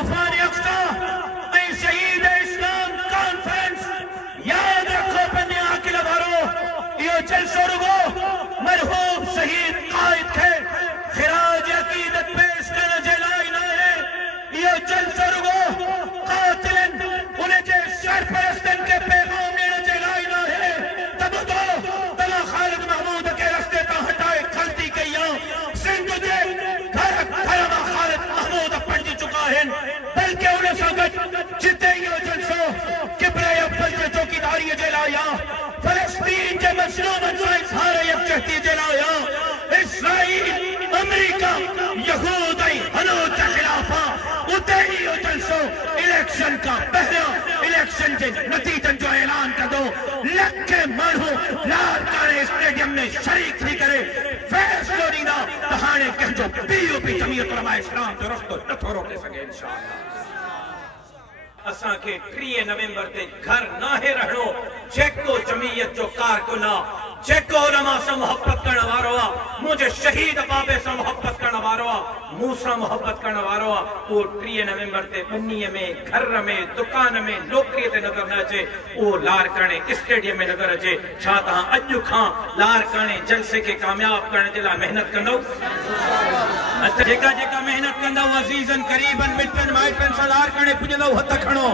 तूफान अक्सा ऐं शहीद इस्लाम कॉन्फ्रेंस याद रखो पंहिंजे आकिल वारो इहो जलसो रुगो मरहूम शहीद कायद खे खिराज अकीदत पेश करण जे लाइ न आहे इहो जलसो रुगो कातिलन उन जे सरपरस्तन खे पैगाम ॾियण जे लाइ न आहे त ॿुधो तव्हां ख़ालिद महमूद खे रस्ते तां हटाए ग़लती कई आहे सिंध जे घर घर मां ख़ालिद महमूद पढ़जी चुका आहिनि बल्कि उन सां गॾु जिते इहो जलसो किबरे अव्वल जे चौकीदारीअ जे लाइ आहे फलस्तीन जे मज़लूमनि सां इज़हार यकजहती जे लाइ आहे इसराइल अमेरिका यहूद ऐं हनूद जे ख़िलाफ़ आहे उते ई इहो जलसो इलेक्शन खां पहिरियों इलेक्शन जे नतीजनि जो ऐलान कंदो लख माण्हू लालकाणे स्टेडियम में शरीक थी करे फ़ैसिलो ॾींदा त हाणे कंहिंजो पीओपी जमीयत उलमा इस्लाम जो रस्तो नथो रोके सघे इंशाअल्लाह असांखे 30 नवंबर ते घर नाहे रहणो जेको जमीयत जो कारकुन आहे जेको उलमा सां मोहब्बत करण वारो आहे मुंहिंजे शहीद बाबे सां मोहब्बत करण वारो आहे मूं सां मोहब्बत करण वारो आहे उहो 30 नवंबर ते ॿिन्हीअ में घर में दुकान में नौकरीअ ते नज़र न अचे उहो लारकाणे स्टेडियम में नज़र अचे छा तव्हां अॼु खां लारकाणे जलसे खे कामयाब करण जे लाइ महिनत कंदव जेका जेका महिनत कंदव अज़ीज़नि क़रीबनि मिटनि माइटनि सां लारकाणे पुॼंदव हथ खणो